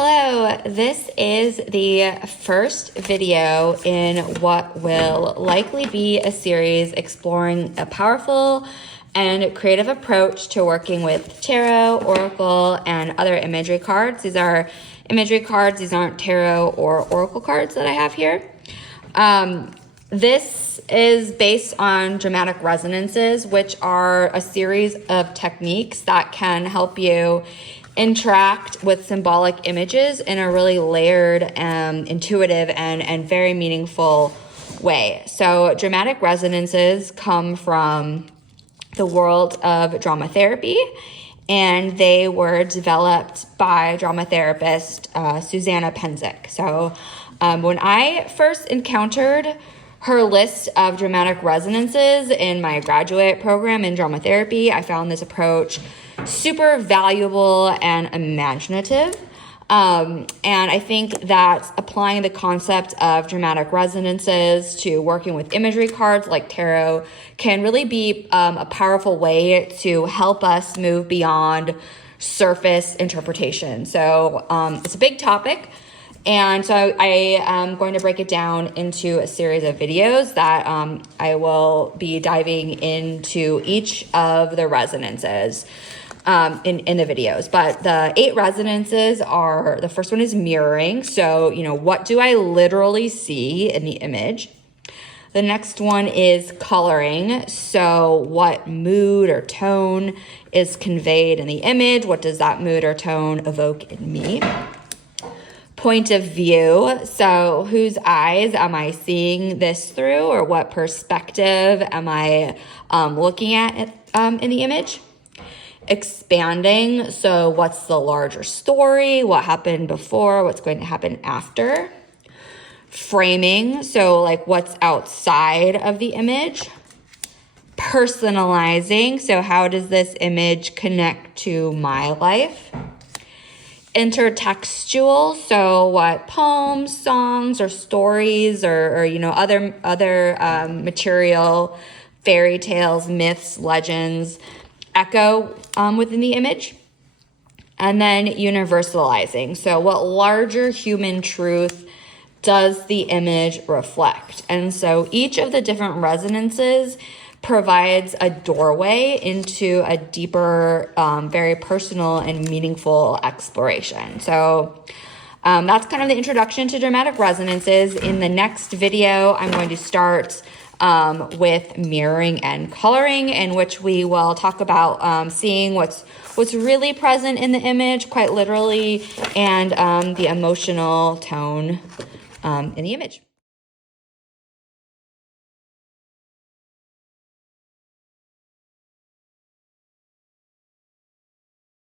Hello, this is the first video in what will likely be a series exploring a powerful and creative approach to working with tarot, oracle, and other imagery cards. These are imagery cards. These aren't tarot or oracle cards that I have here. This is based on dramatic resonances, which are a series of techniques that can help you interact with symbolic images in a really layered, intuitive, and very meaningful way. So dramatic resonances come from the world of drama therapy, and they were developed by drama therapist Suzana Pendzik. So when I first encountered her list of dramatic resonances in my graduate program in drama therapy, I found this approach super valuable and imaginative. And I think that applying the concept of dramatic resonances to working with imagery cards like tarot can really be a powerful way to help us move beyond surface interpretation. So it's a big topic. And so I am going to break it down into a series of videos that I will be diving into each of the resonances in the videos. But the 8 resonances are, the first one is mirroring. So, what do I literally see in the image? The next one is coloring. So what mood or tone is conveyed in the image? What does that mood or tone evoke in me? Point of view. So whose eyes am I seeing this through, or what perspective am I looking at in the image? Expanding. So what's the larger story? What happened before? What's going to happen after? Framing. So like what's outside of the image? Personalizing. So how does this image connect to my life? Intertextual, so what poems, songs, or stories, or other material, fairy tales, myths, legends, echo within the image. And then universalizing, so what larger human truth does the image reflect? And so each of the different resonances provides a doorway into a deeper, very personal and meaningful exploration. So that's kind of the introduction to dramatic resonances. In the next video, I'm going to start with mirroring and coloring, in which we will talk about seeing what's really present in the image, quite literally, and the emotional tone in the image.